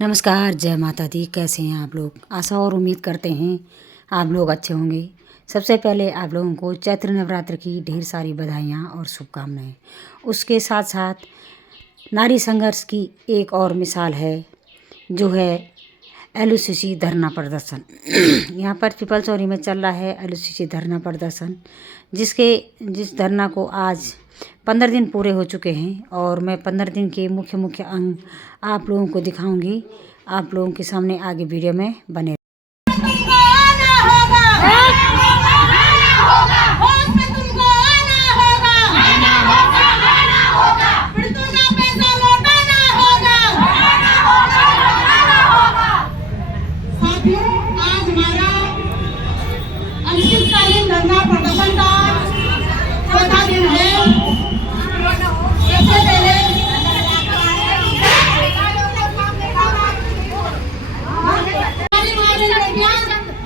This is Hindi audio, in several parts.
नमस्कार, जय माता दी। कैसे हैं आप लोग? आशा और उम्मीद करते हैं आप लोग अच्छे होंगे। सबसे पहले आप लोगों को चैत्र नवरात्र की ढेर सारी बधाइयाँ और शुभकामनाएं। उसके साथ साथ नारी संघर्ष की एक और मिसाल है जो है LUCC धरना प्रदर्शन। यहाँ पर पीपल चौरी में चल रहा है LUCC धरना प्रदर्शन, जिस धरना को आज 15 दिन पूरे हो चुके हैं और मैं 15 दिन के मुख्य अंग आप लोगों को दिखाऊंगी। आप लोगों के सामने आगे वीडियो में बने। अनिश्चितकालीन धरना प्रदर्शन का चौथा दिन है। सबसे पहले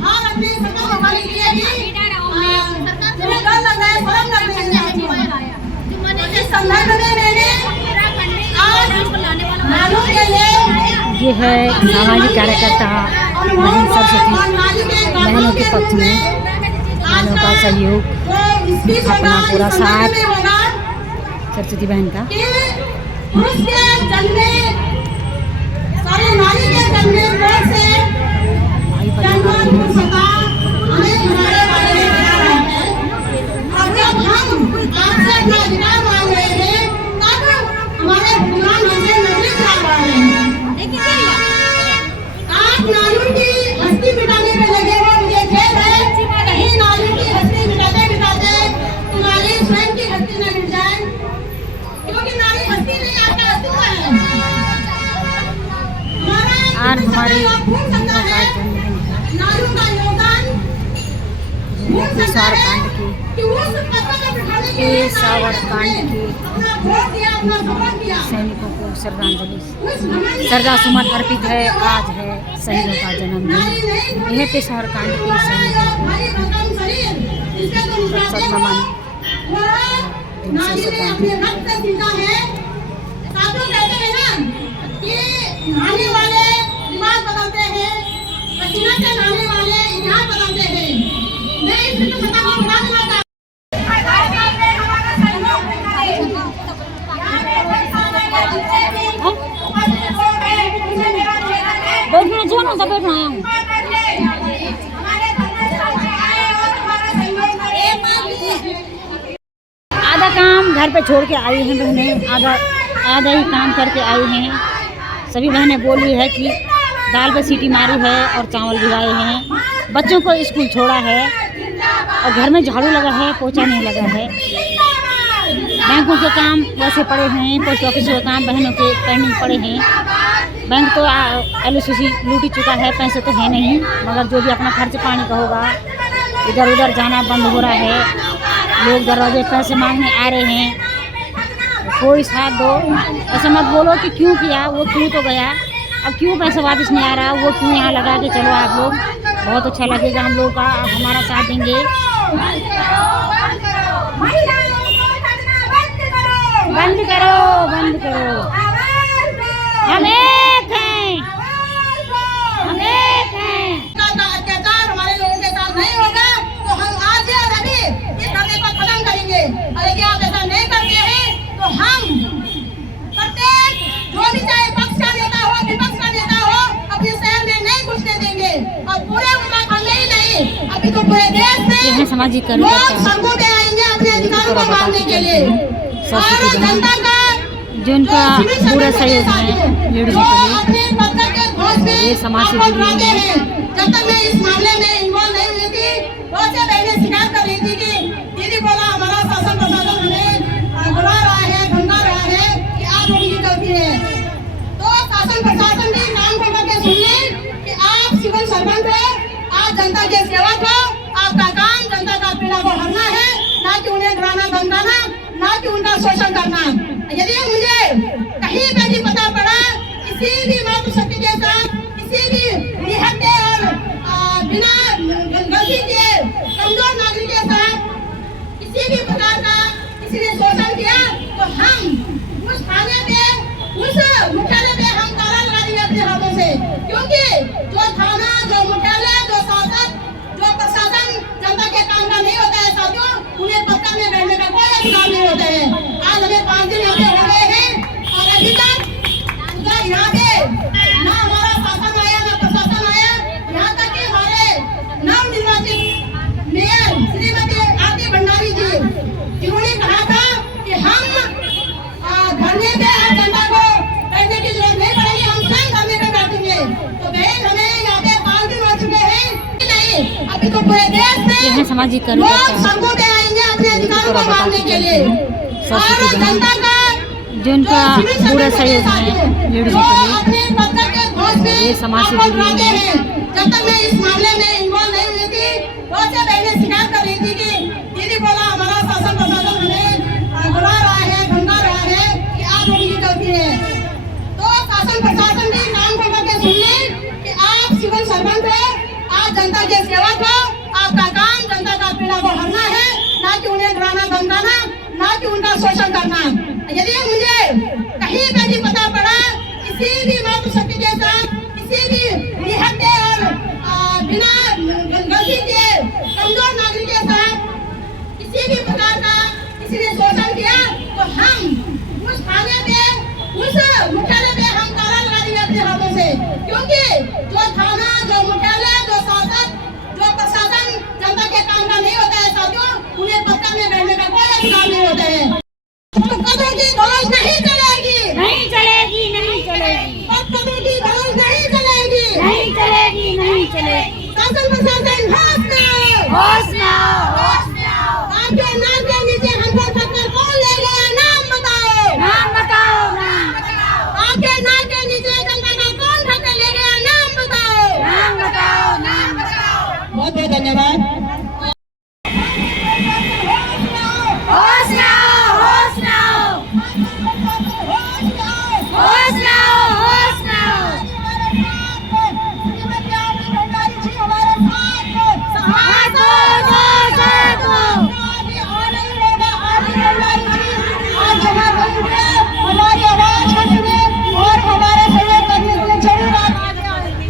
हम अपनी सरकार हमारे लिए भी तुम्हें डर लग रहा है, शर्म लग रही है। इस संदर्भ में मैंने आज मालूम के लिए ये है सामाजिक कार्यकर्ता बहन सरस्वती, बहनों के पक्ष में बहनों का सहयोग, अपना पूरा साथ सरस्वती बहन का। पुरुष के जन्म में सारे नारी के जन्म में पेट से जन्म सदा हमें हमारे बारे में बता रहे हैं। और जब हम आपसे अपना अधिकार मांग रहे हैं तब हमारे भगवान हमसे नजरें चढ़ा रहे हैं। आप नारियों की हस्ती मिटाने में लगे हो, मुझे खेद है। कहीं नारियों की हस्ती मिटाते मिटाते तुम्हारी स्वयं की हस्ती न मिट जाए, क्योंकि नारी हस्ती नहीं, आपका अस्तित्व है। हमारे भूल सकता है नारियों का योगदान, भूल सकता है कि उस पद पर बिठाने के लिए अपना वोट दिया, अपना सपोर्ट किया। सैनिकों को श्रद्धांजलि, श्रद्धा सुमन अर्पित है। आज है शहीदों का जन्मदिन। यह पेशवार कांड के सैनिकों को नमन। अपने रक्त से सींचा है। साधु कहते हैं ना कि नहाने वाले रिवाज बदलते हैं, पसीना से नहाने वाले इतिहास बदलते हैं। मैं इस विश्व सत्ता को बता दूंगा। बैठना जो ना बैठना है। आधा काम घर पे छोड़ के आई हैं बहनें, आधा ही काम करके आई हैं। सभी बहनें बोली है कि दाल पे सीटी मारी है और चावल भिगाए हैं, बच्चों को स्कूल छोड़ा है और घर में झाड़ू लगा है, पोछा नहीं लगा है। बैंकों के काम वैसे पड़े हैं, पोस्ट ऑफिस के काम बहनों के पेंडिंग पड़े हैं। बैंक तो LUCC लूट ही चुका है, पैसे तो है नहीं, मगर जो भी अपना खर्च पानी का होगा, इधर उधर जाना बंद हो रहा है। लोग दरवाजे पैसे मांगने आ रहे हैं, कोई साथ दो। ऐसा मत बोलो कि क्यों किया, वो क्यों तो गया, अब क्यों पैसा वापस नहीं आ रहा, वो क्यों यहाँ लगा के चलो। आप लोग बहुत अच्छा लगेगा, हम लोग का हमारा साथ देंगे। बंद करो, बंद करो। हम एक हैं, हम एक हैं। अत्याचार हमारे लोगों के साथ नहीं होगा तो हम आज और अभी इस धरने को खत्म करेंगे। और यदि आप ऐसा नहीं करते हैं तो हम प्रत्येक जो भी चाहे पक्ष का नेता हो, विपक्ष का नेता हो, अपने शहर में नहीं घुसने देंगे। और पूरे उत्तराखंड में ही नहीं, अभी तो पूरे देश में सामाजिक लोग सड़कों पे आएंगे अपने अधिकारों को मांगने के लिए। और जनता का जो उनका पूरा सहयोग है लेडीज के लिए, ये समाज से जुड़ी हुई है। जब तक मैं इस मामले में इन्वॉल्व नहीं हुई थी, बहुत से बहनें शिकायत कर रही थी कि दीदी बोला हमारा शासन प्रशासन हमें बुला रहा है, धमका रहा है कि आप लोगों की गलती है। तो शासन प्रशासन भी काम करके सुन लें कि आप सिविल सर्वेंट हो, आप जनता के सेवक हो, आपका काम जनता का पीड़ा को हरना है, ना कि उन्हें डराना धमकाना, ना कि उनका शोषण करना। यदि मुझे कहीं पे भी पता पड़ा किसी भी मातृशक्ति के साथ, किसी भी निहत्थे और बिना गलती के कमजोर नागरिक के साथ किसी भी प्रकार का किसी ने शोषण किया तो हम उस थाने पे, उस मुख्यालय पे हम ताला लगा देंगे अपने हाथों से। क्योंकि जो थाना, जो मुख्यालय, जो शासन, जो प्रशासन जनता के काम का नहीं होता है साथियों, उन्हें पक्का में बैठने का कोई अधिकार नहीं होता है। आज हमें 5 दिन यहाँ पे हो गए हैं और अभी तक यहाँ पे ना हमारा शासन आया, ना प्रशासन आया। यहाँ तक कि हमारे नवनिर्वाचित मेयर श्रीमती आरती भंडारी जी, जिन्होंने कहा था कि हम धरने पे जनता को बैठने की जरूरत नहीं पड़ेगी, हम स्वयं धरने पे बैठेंगे। तो बहन हमें यहाँ पे 5 दिन हो चुके हैं, नहीं अभी तो पूरे देश में सामाजिक लोग सड़कों पे आएंगे अपने अधिकारों को मांगने के लिए। और जनता का जो उनका पूरा सहयोग है लेडीज के लिए, ये समाज से जुड़ी हुई है। जब तक मैं इस मामले में इन्वॉल्व नहीं हुई थी, बहुत से बहनें शिकायत कर रही थी कि दीदी बोला हमारा शासन प्रशासन हमें बुला रहा है, धमका रहा है कि आप लोगों की गलती है। तो शासन प्रशासन भी काम को करके सुन ले कि आप सिविल सर्वेंट हो, आप जनता के सेवक हो, आपका काम जनता का पीड़ा को हरना है, ना कि उन्हें डराना धमकाना, ना कि उनका शोषण करना। यदि मुझे कहीं पे भी पता पड़ा किसी भी मातृशक्ति के साथ, किसी भी निहत्थे और बिना गलती के कमजोर नागरिक के साथ किसी भी प्रकार का किसी ने शोषण किया, तो हम उस थाने पे, उस मुख्यालय पे हम ताला लगा देंगे अपने हाथों से। क्योंकि जो थाना, जो मुख्यालय, जो शासन, जो प्रशासन जनता के काम का नहीं होता है साथियों, उन्हें पक्का में बैठने का कोई अधिकार नहीं होता है। पदों की दौड़ नहीं चलेगी, नहीं चलेगी, नहीं चलेगी, पदों की दौड़ नहीं चलेगी, नहीं चलेगी, नहीं चलेगी। शासन प्रशासन होश में आओ, होश में आओ, होश में आओ। आपके नाम के नीचे हमको ठक्कर कौन ले गया, नाम बताओ, नाम बताओ, नाम बताओ। आपके नाम के नीचे जनता का कौन ठक्कर ले गया, नाम बताओ, नाम बताओ, नाम बताओ। बहुत बहुत धन्यवाद। होश में आओ, होश में आओ, होश में आओ, होश में आओ। साथ दो, साथ दो। हमारी आवाज सुनिए और हमारे सहयोग करने के लिए जरूर आगे आएंगे।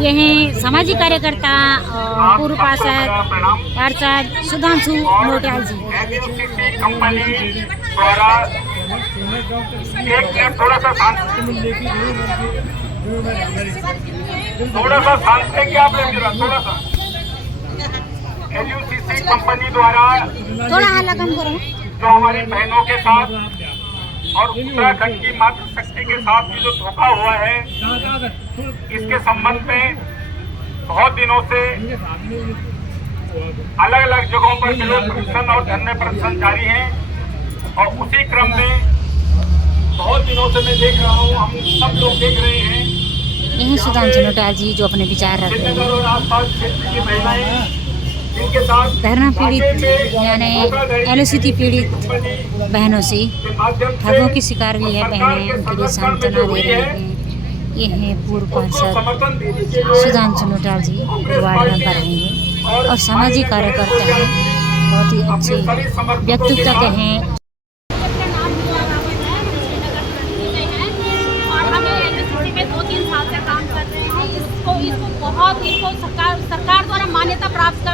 ये हैं सामाजिक कार्यकर्ता पूर्व पार्षद अर्चद सुधांशु नोटियाल जी। कंपनी द्वारा एक मिनट थोड़ा सा शांत है क्या आप लोग, थोड़ा सा LUCC कंपनी द्वारा थोड़ा हल्ला कम करो। जो हमारी बहनों के साथ और उत्तराखंड की मातृशक्ति के साथ भी जो धोखा हुआ है, इसके संबंध में बहुत दिनों से अलग अलग जगहों पर विरोध प्रदर्शन और धरने प्रदर्शन जारी हैं। और उसी क्रम में बहुत दिनों से मैं देख रहा हूँ, हम सब लोग देख रहे हैं, यही सुधांशु नोटियाल जी जो अपने विचार रख रहे हैं। और आसपास क्षेत्र की महिलाएं जिनके साथ धरना पीड़ित यानी LUCC पीड़ित बहनों से ठगों की शिकार हुई है बहनें, उनके लिए सांत्वना दे रहे हैं। ये हैं पूर्व पार्षद सुधांशु नोटियाल जी, वार्ड नंबर हैं और सामाजिक कार्यकर्ता हैं, बहुत ही अच्छे व्यक्तित्व के हैं। इसको सरकार द्वारा मान्यता प्राप्त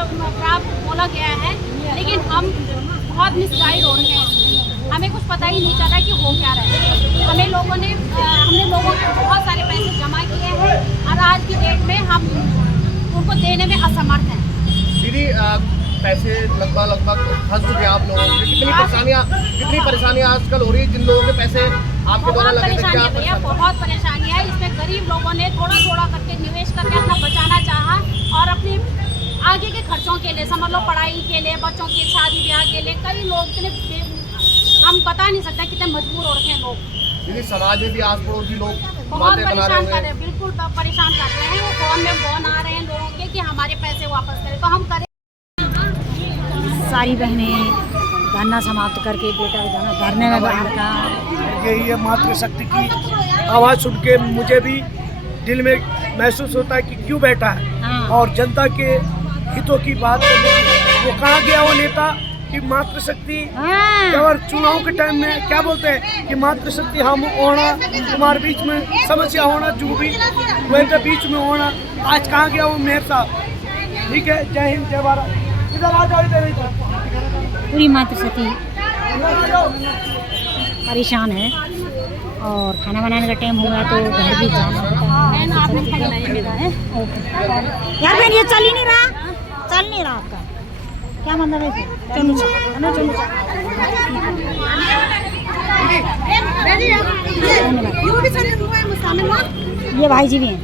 बोला गया है, लेकिन हम बहुत मिसगाइड हो रहे हैं। हमें कुछ पता ही नहीं चल रहा कि हो क्या रहा है। हमने लोगों के बहुत सारे पैसे जमा किए हैं और आज की डेट में हम उनको देने में असमर्थ हैं। दीदी पैसे लगभग फंस चुके आप लोगों की, कितनी परेशानियाँ आजकल हो रही है जिन लोगों के पैसे आपके द्वारा लगे थे? क्या भैया बहुत परेशानी है इसमें। गरीब लोगों ने थोड़ा थोड़ा करके निवेश करके अपना बचाना चाहा और अपनी आगे के खर्चों के लिए, समझ लो पढ़ाई के लिए, बच्चों की शादी ब्याह के लिए, कई लोग इतने हम बता नहीं सकते कितने मजबूर हो रखे हैं लोग। दीदी समाज में भी आस पड़ोस भी लोग बहुत परेशान कर रहे हैं, बिल्कुल परेशान कर रहे हैं। वो फोन में फोन आ रहे हैं लोगों के कि हमारे पैसे वापस करें, तो हम करें। सारी बहनें धरना समाप्त करके बेटा को धरने में रखा। यही है मातृशक्ति की आवाज़ सुन के मुझे भी दिल में महसूस होता है कि क्यों बैठा है हाँ। और जनता के हितों की बात करने वो कहाँ गया वो नेता कि मातृशक्ति हाँ। और चुनाव के टाइम में क्या बोलते हैं कि मातृशक्ति हम होना तुम्हारे बीच में समस्या होना जो भी वैसे बीच में होना। आज कहाँ गया वो मेयर साहब। ठीक है, जय हिंद जय भारत। इधर आ जाओ, इधर पूरी मातृशक्ति परेशान है और खाना बनाने का टाइम होगा तो घर भी जाना है। यार बहन ये चल ही नहीं रहा आपका क्या मतलब है? चलो ये भाई जी भी हैं।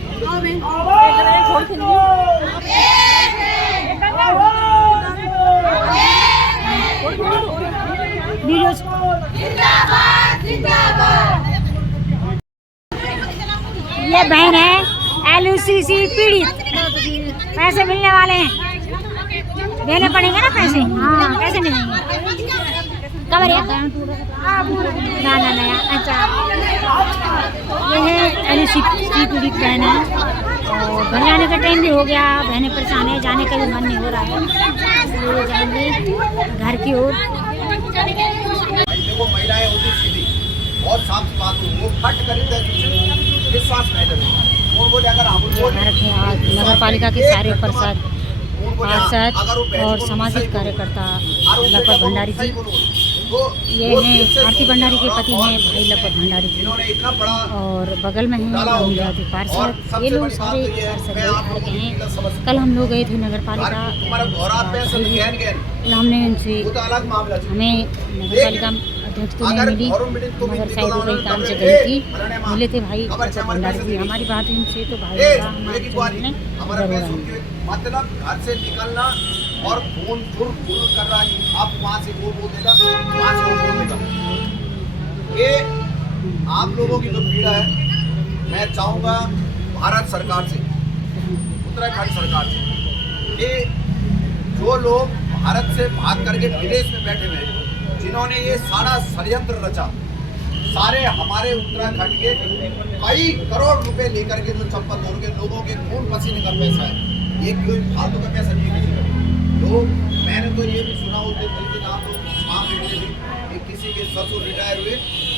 वीडियो ये बहन है LUCC पीड़ित, पैसे मिलने वाले हैं, देने पड़ेंगे ना पैसे। हाँ पैसे मिलेंगे कब ना अच्छा ये है LUCC पीड़ित बहन है और घर जाने का टाइम भी हो गया। बहनें परेशान है, जाने का भी मन नहीं हो रहा है, इसलिए जाएंगे घर की ओर। वो महिलाएं होती सीधी बहुत साफ बात हो, वो फट कर विश्वास नहीं करें और बोले अगर हम आज नगर पालिका के सारे पार्षद और सामाजिक कार्यकर्ता लखपत भंडारी जी, ये हैं आरती भंडारी के पति हैं भाई लखपत भंडारी जी और बगल में हैं जाति पार्षद। ये लोग सारे पार्षद हैं। कल हम लोग गए थे नगर पालिका, हमने उनसे हमें नगर पालिका अध्यक्ष तो नहीं मिली मगर शायद वो कई काम से गई थी, मिले थे भाई लखपत भंडारी जी। हमारी बात उनसे तो भाई मतलब घर से निकलना और फोन फुर कर रहा है, आप वहाँ से वो बोल देगा, वहाँ से वो बोल देगा। ये आप लोगों की जो पीड़ा है, मैं चाहूँगा भारत सरकार से, उत्तराखंड सरकार से, ये जो लोग भारत से भाग करके विदेश में बैठे हुए हैं, जिन्होंने ये सारा षड्यंत्र रचा, सारे हमारे उत्तराखंड के कई करोड़ रुपए लेकर के जो चंपा तोड़ के लोगों के खून पसीने का पैसा है, ये कोई फालतू का पैसा नहीं है। लोग मैंने तो ये भी सुना होते थे आप लोग कि किसी के ससुर रिटायर हुए,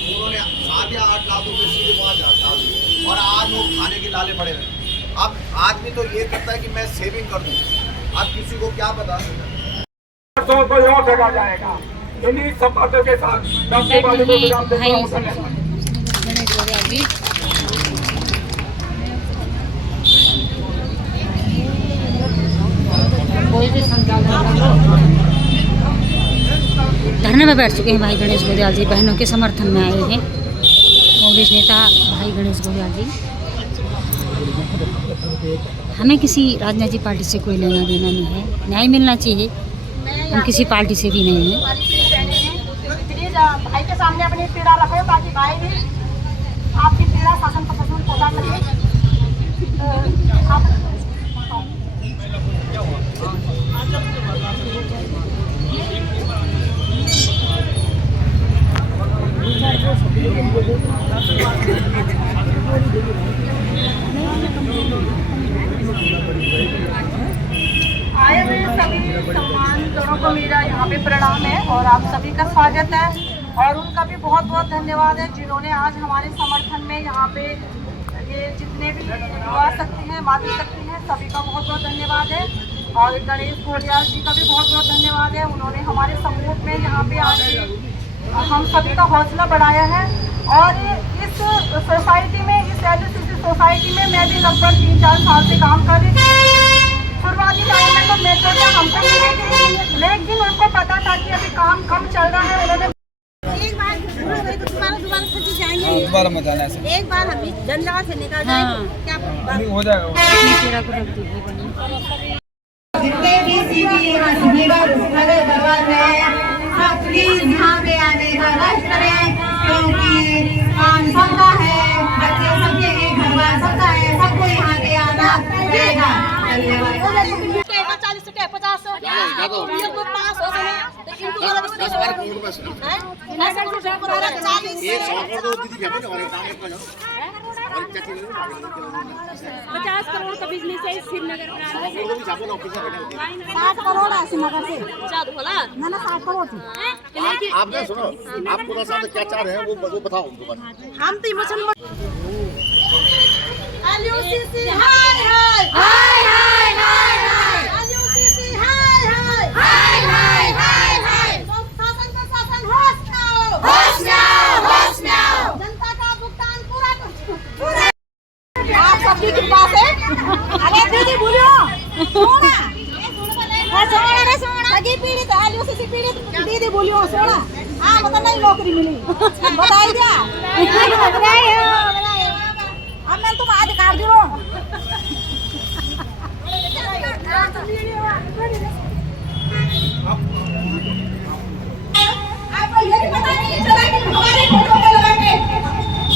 उन्होंने 7 या 8 लाख रुपए सीधे वहाँ डाल दिए और आज वो खाने के लाले पड़े हुए। अब आदमी तो ये करता है कि मैं सेविंग कर दूँ, अब किसी को क्या पता जाएगा। इन्हीं सब बातों के साथ धरने में बैठ चुके हैं भाई गणेश गोदयाल जी। बहनों के समर्थन में आए हैं कांग्रेस नेता भाई गणेश गोदयाल जी। हमें किसी राजनीतिक पार्टी से कोई लेना देना नहीं है, न्याय मिलना चाहिए, हम किसी पार्टी से भी नहीं हैं। प्लीज भाई के सामने अपनी पीड़ा रखो ताकि भाई भी आपकी पीड़ा शासन प्रशासन पता करे। आए हुए सभी सम्मान दोनों को मेरा यहाँ पे प्रणाम है और आप सभी का स्वागत है और उनका भी बहुत बहुत धन्यवाद है जिन्होंने आज हमारे समर्थन में यहाँ पे ये जितने भी युवा शक्ति हैं मातृशक्ति हैं सभी का बहुत बहुत धन्यवाद है और गणेश गोदयाल जी का भी बहुत बहुत धन्यवाद है। उन्होंने हमारे सपोर्ट में यहाँ पे आज हम सभी का हौसला बढ़ाया है और इस सोसाइटी में इस LUCC सोसाइटी में मैं भी लगभग 3-4 साल से काम कर रही थी। शुरुआती टाइम में तो मैं तो हमको मिले थे, लेकिन उनको पता था कि अभी काम कम चल रहा है। उन्होंने एक बार दोबारा सच्ची जाएंगे, दोबारा मत आना ऐसे, एक बार हम जंजाल से निकल जाएंगे क्या हो जाएगा। जितने भी सीधी नगर दरबार है प्लीज यहाँ पे आने का रश करें क्योंकि काम सबका है, बच्चे सबके हैं, घर बार सबका है, सबको यहाँ पे आना रहेगा। धन्यवाद। 40 50 50 पास हो हमारे कोर्ट में सुनो। एक सौ कर दो दीदी क्या बोले हमारे टांगे पर जाओ। और क्या चीज़ है? 50 करोड़ का बिजनेस है श्रीनगर में। 100 करोड़ भी जाबो ना ऑफिसर बैठे होते हैं। 60 करोड़ है श्रीनगर से। जादू बोला ना 60 करोड़ थी। आप ना सुनो, आपको ना साथ क्या चाह रहे हैं वो बताओ उनको बस। हम तो मुसलमान LUCC हाय हाय हाय हाय हाय हाय LUCC हाय हाय हाय हाय हाय हाय शासन प्रशासन होश में आओ जनता का भुगतान पूरा आप सबकी कृपा से अरे दीदी बोलियो सोना सगी पीड़ित LUCC पीड़ित दीदी बोलियो सोना हाँ मतलब नहीं नौकरी मिली बताई दिया अब मैं तुम अधिकार दो आपको ये भी पता नहीं चला कि हमारे फोटो पे लगा के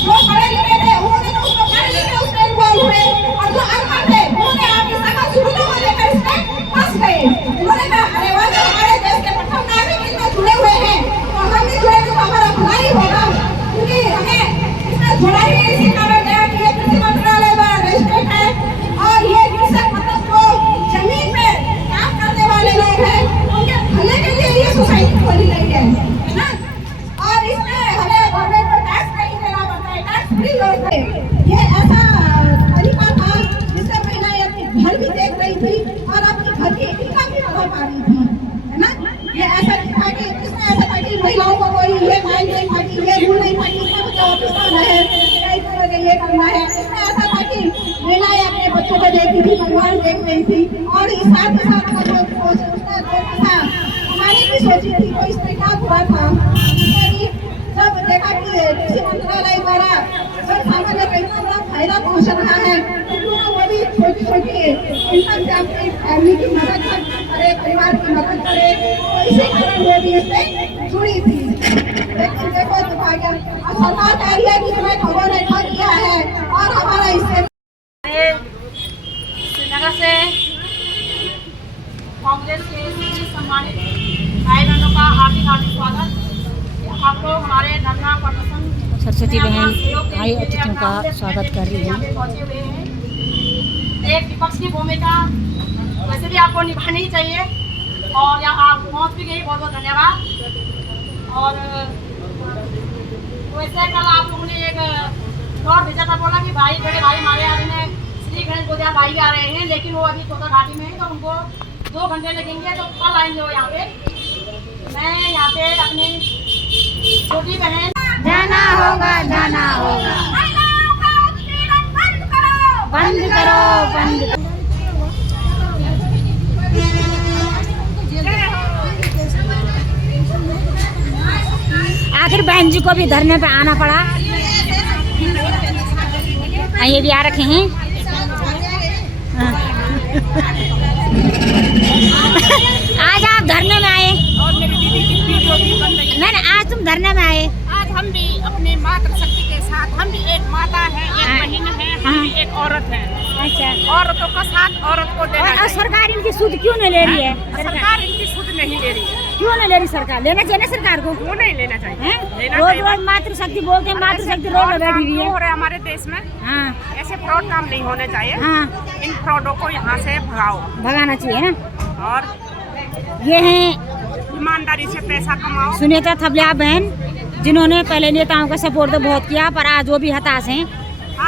जो पढ़े लिखे थे उन्होंने तो उसको पढ़ लिखे उसमें इन्वॉल्व हुए और जो अनपढ़ थे उन्होंने आपकी सगा शुरू को लेकर इसमें फंस गए। उन्होंने कहा अरे वाह जो हमारे देश के प्रथम नागरिक इसमें जुड़े हुए हैं तो हम भी जुड़े तो हमारा भला ही होगा क्योंकि हमें इसमें जुड़ा ही इसी कारण गया कि ये कृषि मंत्रालय द्वारा रजिस्टर्ड है और ये कृषक मतलब जो जमीन पे काम करने वाले लोग हैं उनके भले के लिए ये सोसाइटी खोली गई है ना। और इसमें हमें गवर्नमेंट को टैक्स नहीं देना पड़ता है, टैक्स फ्री होता है। ये ऐसा तरीका था जिससे महिलाएं अपनी घर भी देख रही थी और अपनी घर की इनकम भी बढ़ा पा रही थी है ना। ये ऐसा नहीं था कि इसमें ऐसा था कि महिलाओं को कोई ये माइंड नहीं था कि ये रूल नहीं था कि इसमें मुझे ऑफिस जाना है ये करना है। इसमें ऐसा था कि महिलाएं अपने बच्चों को देख रही थी, भगवान देख रही थी और इस साथ ही साथ उसने हमारी भी सोची थी तो इसमें क्या हुआ था जब देखा कि कृषि मंत्रालय द्वारा जब सामान्य का इतना बड़ा फायदा पहुंच रहा है तो वो भी छोटी छोटी इनकम से अपनी फैमिली की मदद करे, परिवार की मदद करे तो इसी कारण वो भी इससे जुड़ी थी। लेकिन देखो दुर्भाग्य अब सरकार कह रही है कि तुम्हें खबरों ने ठग दिया है और हमारा इससे श्रीनगर से कांग्रेस के सभी सम्मानित भाई बहनों का हार्दिक हार्दिक स्वागत। आप लोग हमारे धरना प्रदर्शन सरस्वती बहन आई अतिथियों का स्वागत कर रही है। पहुंचे हुए हैं। एक विपक्ष की भूमिका वैसे भी आपको निभानी ही चाहिए और यहाँ आप पहुंच भी गई, बहुत बहुत धन्यवाद। और वैसे कल आप लोगों ने एक नोट भेजा था, बोला कि भाई बड़े भाई हमारे यहाँ में श्री गणेश गोदिया भाई आ रहे हैं लेकिन वो अभी तोता घाटी में है तो उनको 2 घंटे लगेंगे तो कल आएंगे वो यहाँ पे। मैं यहाँ पे अपनी छोटी बहन जाना होगा बंद करो बंद। आखिर बहन जी को भी धरने पे आना पड़ा। ये भी आ रखे हैं। आज आप धरने में आए और मेरी दीदी की वीडियो भी बन रही है। मैंने आज तुम धरने में आए। आज हम भी अपने मातृशक्ति के साथ, हम भी एक माता है, एक बहन है, हम भी एक औरत है। अच्छा, औरतों का साथ औरत को देना और चाहिए। सरकार इनकी सूद क्यों नहीं ले रही है? सरकार इनकी सुध नहीं ले रही है। क्यों नहीं ले रही सरकार? लेना चाहिए ना सरकार को। वो नहीं लेना चाहिए। हैं? लेना रोज चाहिए। रोज मातृशक्ति बोलते हैं, मातृशक्ति रोड में बैठी हुई है। हो रहा है हमारे देश में, हाँ ऐसे फ्रॉड काम नहीं होने चाहिए। हाँ, इन फ्रॉडों को यहाँ से भगाओ भगाना चाहिए ना। और ये हैं ईमानदारी से पैसा कमाओ। सुनीता थपलिया बहन, जिन्होंने पहले नेताओं का सपोर्ट तो बहुत किया पर आज वो भी हताश हैं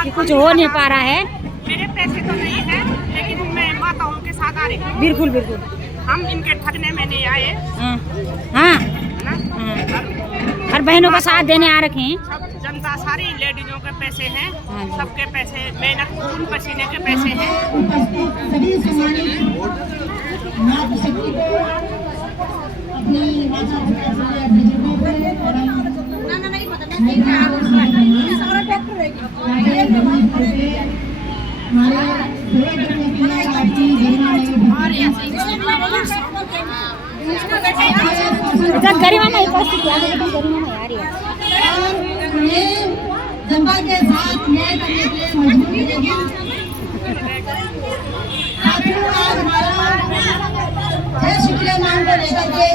कि कुछ हो नहीं पा रहा है। मेरे पैसे तो नहीं है लेकिन मैं माताओं के साथ आ रही हूँ। बिल्कुल बिल्कुल। हम इनके ठगने में नहीं आए हाँ हाँ, ना। हर बहनों का साथ देने आ रखे हैं। सब जनता, सारी लेडीजों के पैसे हैं, हाँ। सबके पैसे, मेहनत खून पसीने के पैसे हैं। सभी सम्मानित मातृशक्ति को अपनी माता गरिमा में उपस्थित है, गरिमा में आ रही है। जनता के साथ न्याय करने के लिए मजबूरी लेकिन आज हमारा जय शुक्रिया मांग को लेकर के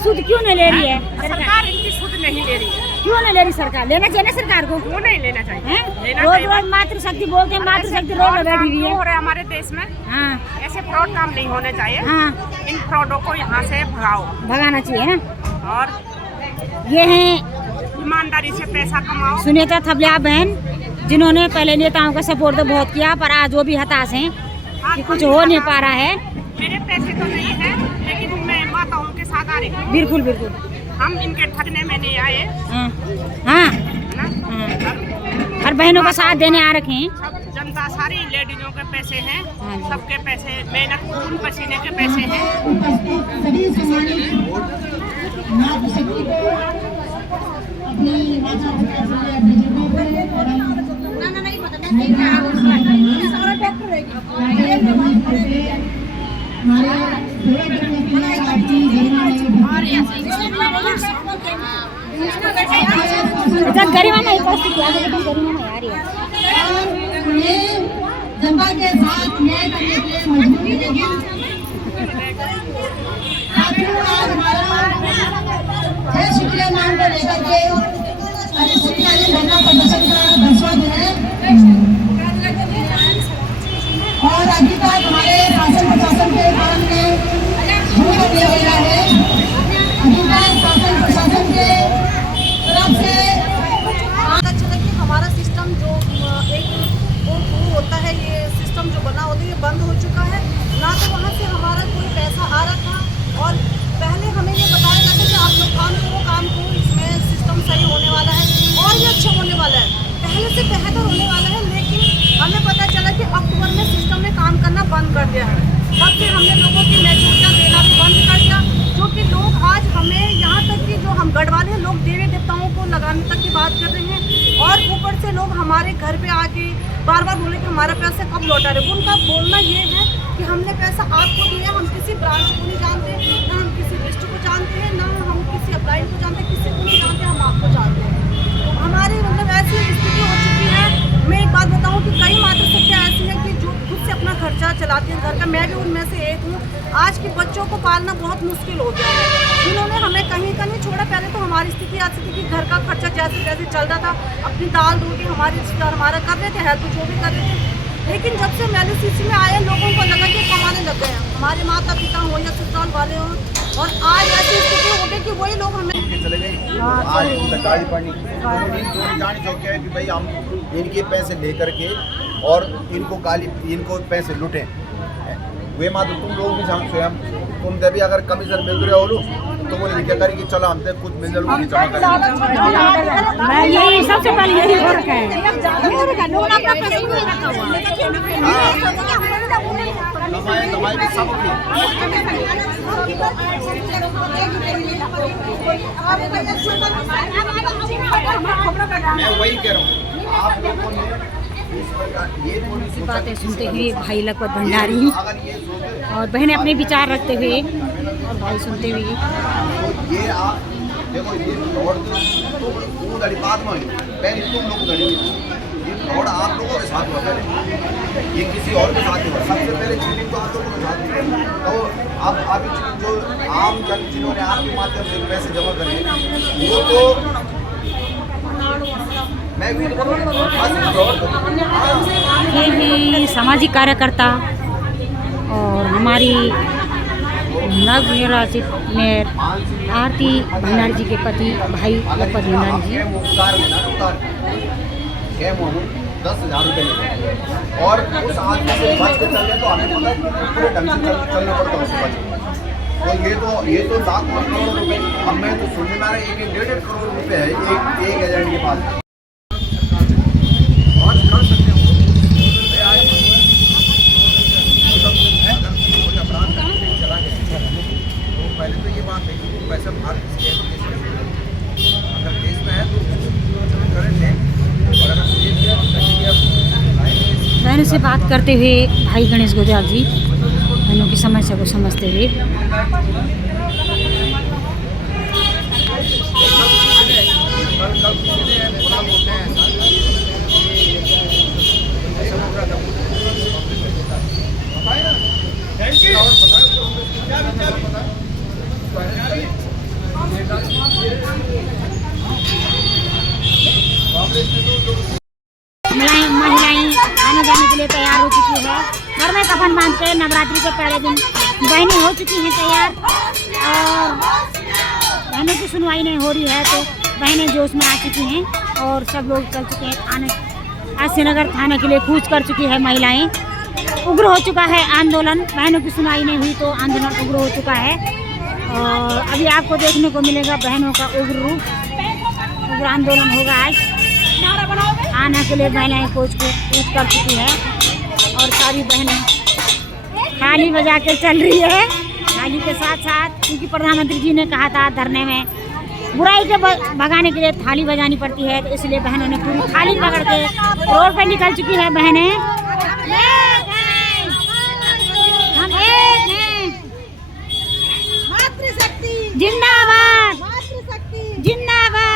सूद क्यों नहीं ले रही है सरकार इनकी सूद नहीं ले रही है। क्यों नहीं ले रही सरकार? लेना चाहिए ना सरकार को। क्यों नहीं लेना चाहिए? हैं? लेना रोज चाहिए। रोज मातृशक्ति बोलते हैं, मातृशक्ति रोड में बैठी हुई क्यों है। हो रहा है हमारे देश में? हाँ ऐसे फ्रॉड काम नहीं होने चाहिए। हाँ, इन फ्रॉडों को यहाँ से भगाओ भगाना चाहिए ना। और ये हैं ईमानदारी से पैसा कमाओ। सुनीता थपलिया बहन, जिन्होंने पहले नेताओं का सपोर्ट तो बहुत किया, पर आज वो भी हताश हैं कि कुछ हो नहीं पा रहा है। मेरे पैसे तो नहीं है, लेकिन मैं माताओं के साथ आ रही हूँ। बिल्कुल बिल्कुल। हम इनके ठगने में नहीं आए, हाँ हाँ है ना? हाँ, हर बहनों का साथ देने आ रखे हैं। सब जनता, सारी लेडीजों के पैसे हैं, हाँ जी। सबके पैसे, मेहनत खून पसीने के पैसे हैं। सभी समाज मातृशक्ति को अपनी माता पिता से बुजुर्गों को और हम गरिमा में उपस्थित है, गरिमा में आ रही है। उन्हें जनता के साथ न्याय करने के लिए मजबूर करेगी। आज हमारा जय शुक्रिया नाम को लेकर के धरना प्रदर्शन का 10वां दिन है और अभी तक हमारे शासन प्रशासन के काम में शुरू कर दिया गया है। अभी तक शासन प्रशासन के तरफ से अच्छा लगे कि हमारा सिस्टम जो एक होता है, ये सिस्टम जो बना होता है, ये बंद हो चुका है। ना तो वहाँ से हमारा कोई पैसा आ रहा था और पहले हमें ये बताया जाता कि आप लोग काम करो, इसमें सिस्टम सही होने वाला है और ये अच्छा होने वाला है, पहले से बेहतर होने वाला है। लेकिन हमें पता चला कि अक्टूबर में सिस्टम ने काम करना बंद कर दिया है। तब फिर हमने लोगों की मैच्योरिटियाँ देना भी बंद कर दिया, जो कि लोग आज हमें यहाँ तक कि जो हम गढ़वाले हैं, लोग देवी देवताओं को लगाने तक की बात कर रहे हैं। और ऊपर से लोग हमारे घर पे आके बार बार बोले कि हमारा पैसा कब लौटा रहे। उनका बोलना ये है कि हमने पैसा आपको दिया, हम किसी ब्रांच को नहीं जानते, ना हम किसी लिस्ट को जानते हैं, ना हम किसी अप्लाई को जानते, किसी को नहीं जानते, हम आपको जानते हैं। तो हमारी मतलब ऐसी स्थिति हो चुकी है। मैं एक बात बताऊँ कि कई मातृशक्तियाँ ऐसी हैं कि जो खुद से अपना खर्चा चलाती हैं घर का, मैं भी उनमें से एक हूँ। आज के बच्चों को पालना बहुत मुश्किल हो गया है। इन्होंने हमें कहीं का नहीं छोड़ा। पहले तो हमारी स्थिति ऐसी थी कि घर का खर्चा जैसे जैसे चल रहा था, अपनी दाल रोटी हमारे रिश्तेदार हमारा कर रहे थे, हेल्प जो भी कर रहे थे। लेकिन जब से मैलिसिसी में आए, लोगों को लगा कि कमाने लग गए हैं, हमारे माता पिता हो या ससुराल वाले हों। और आज ऐसी स्थिति हो गई कि वही लोग हमें चले गए। आज गाड़ी पड़नी जानी चाहिए है कि भाई हम इनके पैसे लेकर के और इनको पैसे लुटें। वे मात्र तुम लोग भी स्वयं तुम भी अगर कमीशन मिल रहे हो लो तो वो क्या करें कि चलो हमसे कुछ मिल जाए जमा करें। यही सबसे पहले यही हो रखा है। कमाई भी सब मैं वही कह रहा हूँ, आप लोगों ने ये बातें सुनते हुए भाई लखपत भंडारी और बहनें अपने विचार रखते हुए और भाई सुनते हुए, ये आप देखो, ये फ्रॉड तो लड़ी बाद में पहले तुम लोग लड़ी, ये फ्रॉड आप लोगों के साथ हुआ पहले, ये किसी और के साथ हुआ। सबसे पहले चीटिंग तो आप लोगों के साथ हुई। तो अब अभी जो आम जन जिन्होंने आपके माध्यम से पैसे जमा करे वो तो मैं भी ये हैं सामाजिक कार्यकर्ता और हमारी नवनिर्वाचित मेयर आरती भंडारी जी के पति भाई लखपत भंडारी जी। 10,000 रुपये लेते और उस आदमी से बच के चले तो हमें पता है कि पूरे ढंग से चलना पड़ता है उससे बच। तो ये तो लाखों करोड़ रुपए, अब मैं तो सुनने में आ रहा है 1-1.5 करोड़ रुपए है एक एजेंट के पास। कर सकते हो कोई अपराध करके चला गया तो पहले तो ये बात है कि पैसा बाहर अगर देश में है तो करें और अगर बहनों से बात करते हुए भाई गणेश गुजराल जी बहनों की समस्या को समझते हुए घर में कफन बांध के नवरात्रि के पहले दिन बहनें हो चुकी हैं तैयार और बहनों की सुनवाई नहीं हो रही है तो बहनें जोश में आ चुकी हैं और सब लोग चल चुके हैं आने आज श्रीनगर थाने के लिए कूच कर चुकी है महिलाएं। उग्र हो चुका है आंदोलन, बहनों की सुनवाई नहीं हुई तो आंदोलन उग्र हो चुका है और अभी आपको देखने को मिलेगा बहनों का उग्र रूप। उग्र आंदोलन होगा आज, आने के लिए महिलाएं कूच कर चुकी है और सारी बहनें थाली बजा के चल रही है। थाली के साथ साथ क्योंकि प्रधानमंत्री जी ने कहा था धरने में बुराई के भगाने के लिए थाली बजानी पड़ती है तो इसलिए बहनों ने पूरी थाली पकड़ के रोड पे निकल चुकी है। बहनें हम एक हैं, मातृशक्ति जिंदाबाद मातृशक्ति जिंदाबाद।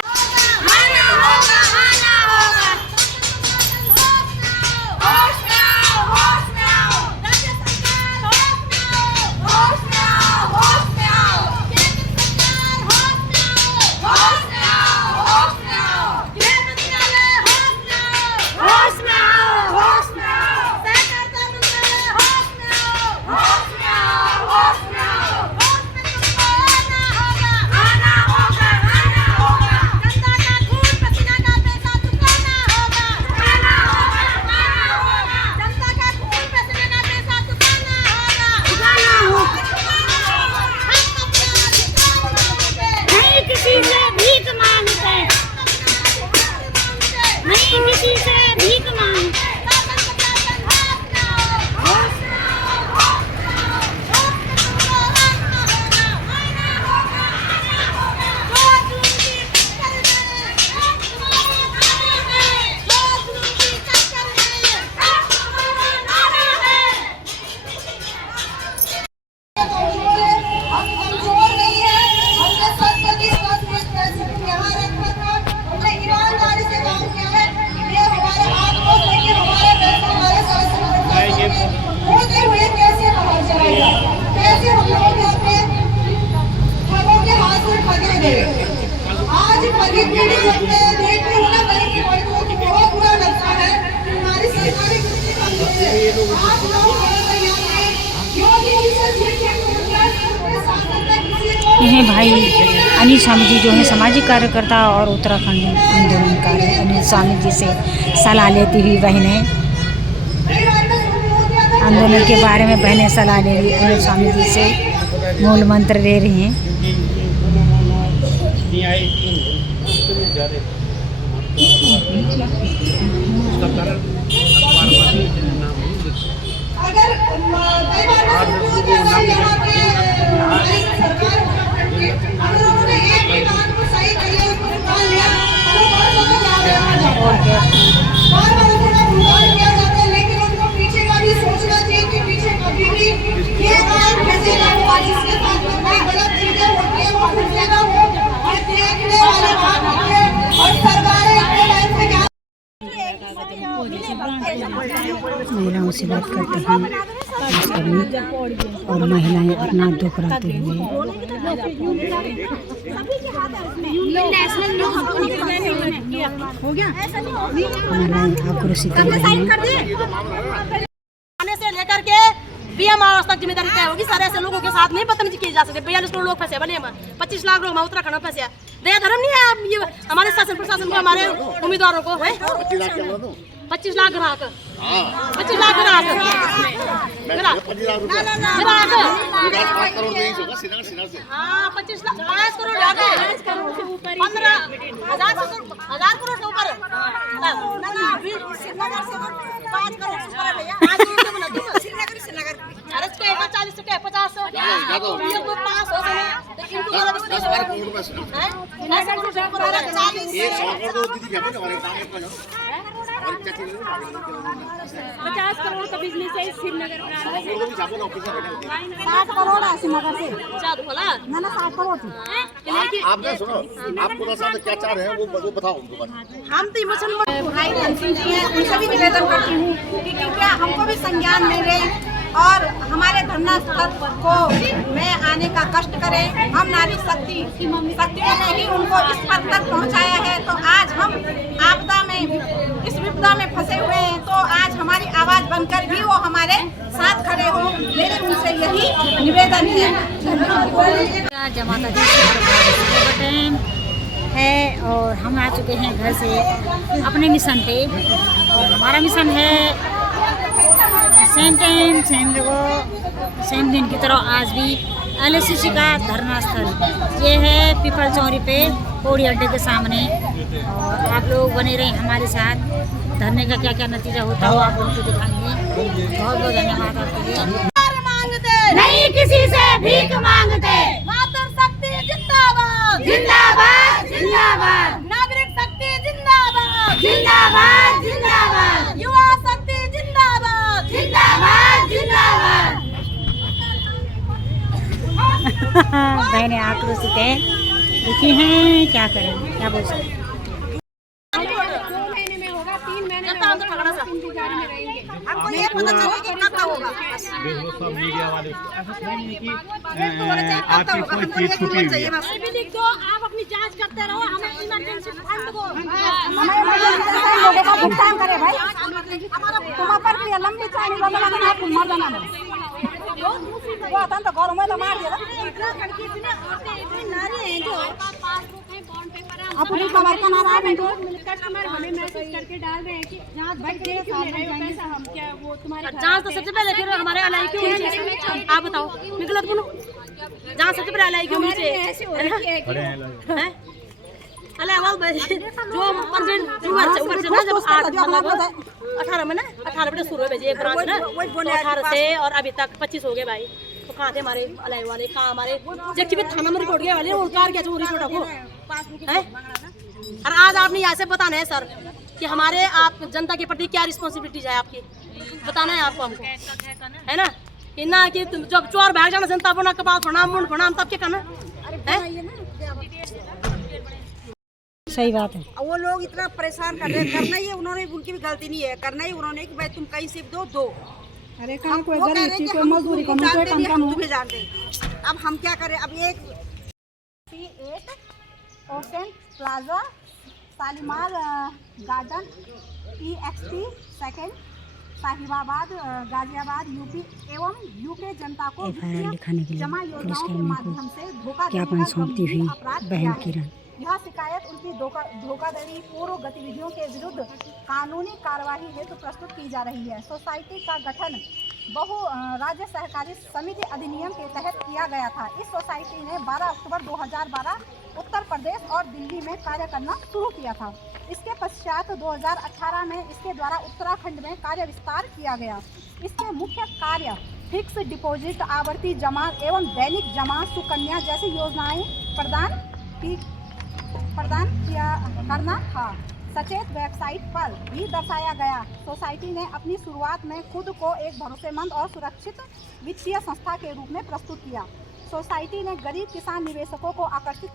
ये हैं भाई अनिल स्वामी जी जो हैं सामाजिक कार्यकर्ता और उत्तराखंड आंदोलनकारी। अनिल स्वामी जी से सलाह लेती हुई बहनें आंदोलन के बारे में बहनें सलाह ले रही अनिल स्वामी जी से मूल मंत्र ले रही हैं। लेकिन उनको पीछे का भी सोचना चाहिए कि पीछे कभी भी ये काम कैसे ना हो, इसके साथ में कोई गलत चीजें होती है वो फिर से ना हो और देखने वाले काम होते हैं और सरकारें अपने टाइम पे क्या महिलाओं से बात करते हैं और महिलाएं अपना दुख रहते हुए महिलाएं आक्रोशित हो रही हैं। से लेकर के बीएम आवास तक जिम्मेदारी तय होगी। सारे ऐसे लोगों के साथ नहीं बदतमीजी की जा सकती। 42 करोड़ लोग फंसे बने 25 लाख लोग उत्तराखंड में फंसे। दया धर्म नहीं है अब ये हमारे शासन प्रशासन को हमारे उम्मीदवारों को है 25 लाख ग्राहक 25 लाख ग्राहक 25 लाख 5 करोड़ 15,000 करोड़ से ऊपर 5 करोड़ से ऊपर भैया श्रीनगर अरे 40 से 50 इनको 500 से इनको और क्या चीज़ 50 करोड़ का बिजनेस है श्रीनगर में 7 करोड़ है श्रीनगर से चार बोला ना 7 करोड़ थी। आपने सुनो आप पूरा साथ क्या चाह रहे हैं वो बताओ उनको। हम तो मुसलमान भाई धनसिंह जी हैं उनसे भी निवेदन करती हूँ कि कृपया हमको भी संज्ञान में लें और हमारे धरना स्थल को में आने का कष्ट करें। हम नारी शक्ति ने ही उनको इस पद तक पहुँचाया है। तो आज हम आपदा में इस विपदा में फंसे हुए हैं तो आज हमारी आवाज़ बनकर भी वो हमारे साथ खड़े हो, मेरे उनसे यही निवेदन है। जमाता टाइम है और हम आ चुके हैं घर से अपने मिशन पे, और हमारा मिशन है सेम टाइम सेम जगह सेम दिन की तरह आज भी LSCC का धरना स्थल ये है पीपल चौरी पे पौड़ी अड्डे के सामने। और आप लोग बने रहे हमारे साथ, धरने का क्या क्या नतीजा होता है आप लोगों को दिखाएंगे। बहुत बहुत धन्यवाद आपके लिए। नहीं किसी से भीख मांगते, मातृशक्ति जिंदाबाद, जिंदाबाद जिंदाबाद, नागरिक शक्ति जिंदाबाद, जिंदाबाद जिंदाबाद, युवा शक्ति जिंदाबाद, जिंदाबाद जिंदाबाद। बहनें आक्रोशित हैं, दुखी हैं, क्या करें, क्या बोल सकते हैं। 2 महीने में होगा, 3 महीने में होगा, इंतजार में रहेंगे। हमको ये पता चले कि कब तक होगा। मीडिया वाले आपकी कोई चीज छुपी हुई है। भी लिख दो, आप अपनी जांच करते रहो, हमें इमरजेंसी फंड दो, लोगों का भुगतान करे भाई, तुम पर भी लंबी चाली वाला आपको मर जाना वो आता तो घर में तो मार दिया। अपनी खबर का नारा है तो कस्टमर हमें मैसेज करके डाल रहे हैं कि जांच बैठे पैसा हम क्या वो तुम्हारे जांच तो सबसे पहले फिर हमारे अलाई क्यों नीचे आप बताओ निकलत बोलो जांच सबसे पहले अलाई क्यों नीचे है अलाई वाल जो परसेंट ऊपर से जब 18 में ना 18 बजे शुरू हो गए ब्रांच ना 18 से और अभी तक 25 हो गए भाई। तो कहाँ थे हमारे अलाई वाले, कहाँ हमारे जबकि थाना में रिपोर्ट गए वाले उनका क्या चोरी छोटा को है। और आज आपने यहाँ से बताना है सर कि हमारे आप जनता के प्रति क्या रिस्पॉन्सिबिलिटीज है आपकी, बताना है आपको हमको, है ना कि ना कि जब चोर भाग जाना जनता बना कपाल प्रणाम मुंड प्रणाम तब क्या करना है। सही बात है। वो लोग इतना परेशान कर रहे हैं, करना ही है उन्होंने, उनकी भी गलती नहीं है, करना ही उन्होंने कि भाई तुम कहीं सिर्फ दो। अरे कहाँ कोई गरीब कोई मजदूरी करना कोई काम काम तुम्हें जानते हैं। अब हम क्या करें, अब एक C8 ocean plaza Shalimar garden EXT second Sahibabad Ghaziabad UP एवं यूके जनता को जमा योजनाओं के माध्यम से धोखा सौंपती हुई बहन किरण। यह शिकायत उनकी धोखाधड़ी पूर्व गतिविधियों के विरुद्ध कानूनी कार्रवाई हेतु प्रस्तुत की जा रही है। सोसाइटी का गठन बहु राज्य सहकारी समिति अधिनियम के तहत किया गया था। इस सोसाइटी ने 12 अक्टूबर 2012 उत्तर प्रदेश और दिल्ली में कार्य करना शुरू किया था। इसके पश्चात 2018 में इसके द्वारा उत्तराखंड में कार्य विस्तार किया गया। इसके मुख्य कार्य फिक्स डिपॉजिट, आवर्ती जमा एवं दैनिक जमा, सुकन्या जैसी योजनाएं प्रदान करना था। सचेत वेबसाइट पर भी दर्शाया गया। सोसाइटी ने अपनी शुरुआत में खुद को एक भरोसेमंद और सुरक्षित वित्तीय संस्था के रूप में प्रस्तुत किया। सोसाइटी ने गरीब किसान निवेशकों को आकर्षित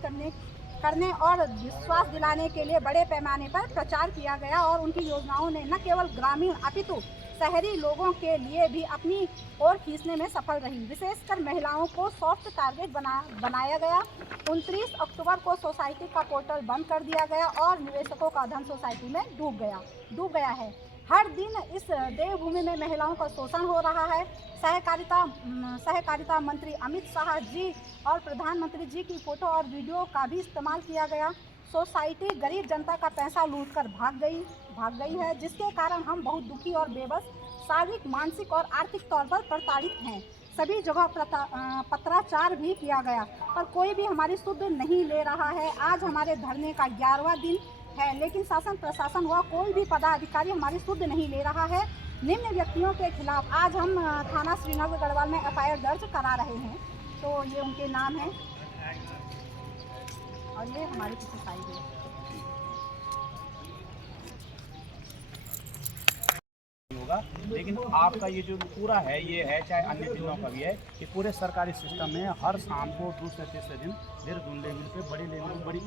करने और विश्वास दिलाने के लिए बड़े पैमाने पर प्रचार किया गया और उनकी योजनाओं ने न केवल ग्रामीण अपितु शहरी लोगों के लिए भी अपनी ओर खींचने में सफल रही। विशेषकर महिलाओं को सॉफ्ट टारगेट बनाया गया। 29 अक्टूबर को सोसाइटी का पोर्टल बंद कर दिया गया और निवेशकों का धन सोसाइटी में डूब गया है। हर दिन इस देवभूमि में महिलाओं का शोषण हो रहा है। सहकारिता मंत्री अमित शाह जी और प्रधानमंत्री जी की फोटो और वीडियो का भी इस्तेमाल किया गया। सोसाइटी गरीब जनता का पैसा लूटकर भाग गई है, जिसके कारण हम बहुत दुखी और बेबस, शारीरिक, मानसिक और आर्थिक तौर पर प्रताड़ित हैं। सभी जगह पत्राचार भी किया गया पर कोई भी हमारी सुध नहीं ले रहा है। आज हमारे धरने का 11वां दिन है, लेकिन शासन प्रशासन व कोई भी पदाधिकारी हमारी सुध नहीं ले रहा है। निम्न व्यक्तियों के खिलाफ आज हम थाना श्रीनगर गढ़वाल में FIR दर्ज करा रहे हैं। तो ये उनके नाम है और ये हमारी सोसाइटी है। लेकिन आपका ये जो पूरा है, ये है चाहे अन्य जिलों का भी है, ये पूरे सरकारी सिस्टम में हर शाम को दूसरे तीसरे दिन देहरादून लेवल पे बड़ी लेवल की, बड़ी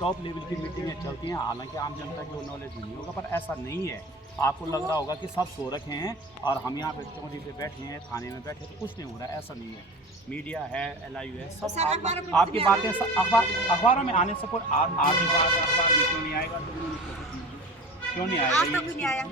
टॉप लेवल की मीटिंगें चलती हैं। हालांकि आम जनता को नॉलेज नहीं होगा, पर ऐसा नहीं है। आपको लग रहा होगा कि सब सो रखे हैं और हम यहाँ पे चौधरी पे बैठे हैं, थाने में बैठे, तो कुछ नहीं हो रहा है। ऐसा नहीं है। मीडिया है, LIU है, सब आपकी बातें अखबारों में आने से कोई आपके पास अखबार में क्यों नहीं आएगा। तो क्यों नहीं आज आया? तक भी नहीं आया,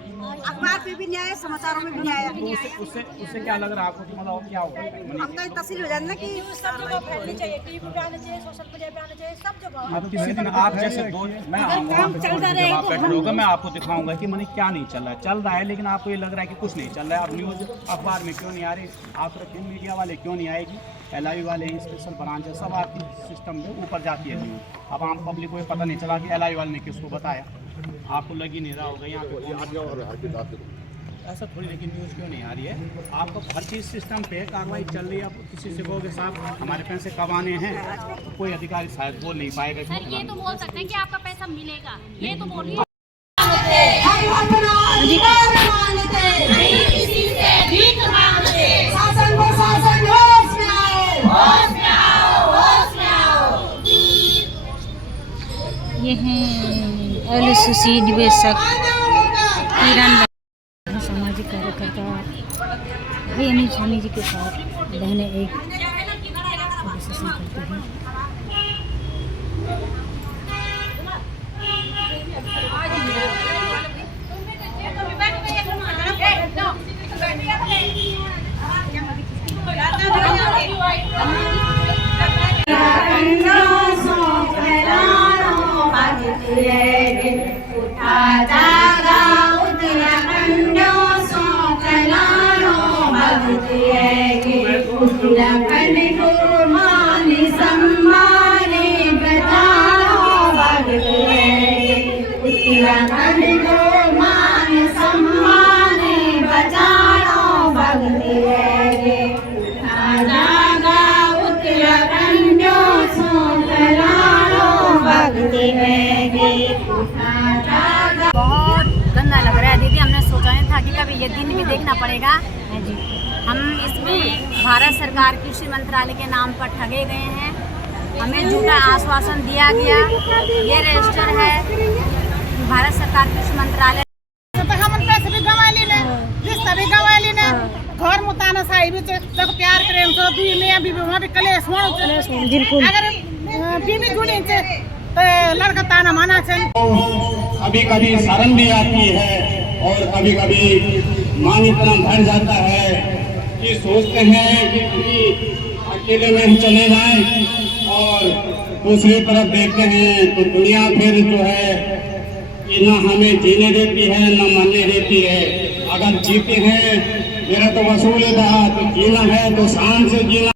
अखबार पे भी नहीं आया, समाचारों में भी नहीं आया। तो उससे क्या लग रहा है आपको कि मतलब क्या होगा? हम तो तहसील हो जाए ना कि सब जगह फैलनी चाहिए, टीवी पे आना चाहिए, सोशल मीडिया पे आना चाहिए, सब जगह। अब किसी दिन आप जैसे दोस्त मैं आऊँगा, आप बैठे होगा, मैं आपको दिखाऊंगा कि मैंने क्या नहीं चल रहा है, चल रहा है लेकिन आपको ये लग रहा है कि कुछ नहीं चल रहा है। अब न्यूज़ अखबार में क्यों नहीं आ रही? आप रखें मीडिया वाले क्यों नहीं आएगी? LIV वाले स्पेशल ब्रांच है, सब आपकी सिस्टम में ऊपर जाती है न्यूज़। अब आम पब्लिक को ये पता नहीं चला कि LIV वाले ने किसको बताया, आपको लग ही नहीं रहा होगा यहाँ पे ऐसा थोड़ी। लेकिन न्यूज़ क्यों नहीं आ रही है? आपको हर चीज़ सिस्टम पे कार्रवाई चल रही है। अब किसी से कहोगे साहब हमारे पैसे कब आने हैं, तो कोई अधिकारी शायद बोल नहीं पाएगा। सर ये तो बोल सकते हैं कि आपका पैसा मिलेगा, ये तो बोलिए। हम अपना अधिकार मांगते, नहीं किसी से भीख मांगते। शासन को शासन होश में आओ, होश में आओ, होश में आओ। ये हैं LCC निवेशक किरण, सामाजिक कार्यकर्ता अनिल स्वामी जी के साथ बहनें एक डिस्कशन करते हैं। बहुत गंदा लग रहा है दीदी, हमने सोचा नहीं था कि कभी ये दिन भी देखना पड़ेगा। हम इसमें भारत सरकार कृषि मंत्रालय के नाम पर ठगे गए हैं, हमें झूठा आश्वासन दिया गया। ये रजिस्टर है भारत सरकार कृषि मंत्रालय। हम पैसे भी गंवा लेना, रिश्ता भी गंवा लेना, घर मुताना साहिब जब प्यार प्रेम तो भी में भी वहां भी कलेश होना बिल्कुल। अगर बीवी जुड़ी से लड़का ताना माना से कभी कभी शर्म भी आती है और कभी कभी मान इतना भर जाता है कि सोचते हैं कि कभी अकेले में चले जाएं और दूसरी तरफ देखते हैं तो दुनिया फिर जो है कि ना हमें जीने देती है ना मरने देती है। अगर जीते हैं मेरा तो वसूल था तो जीना है तो शान से जीना।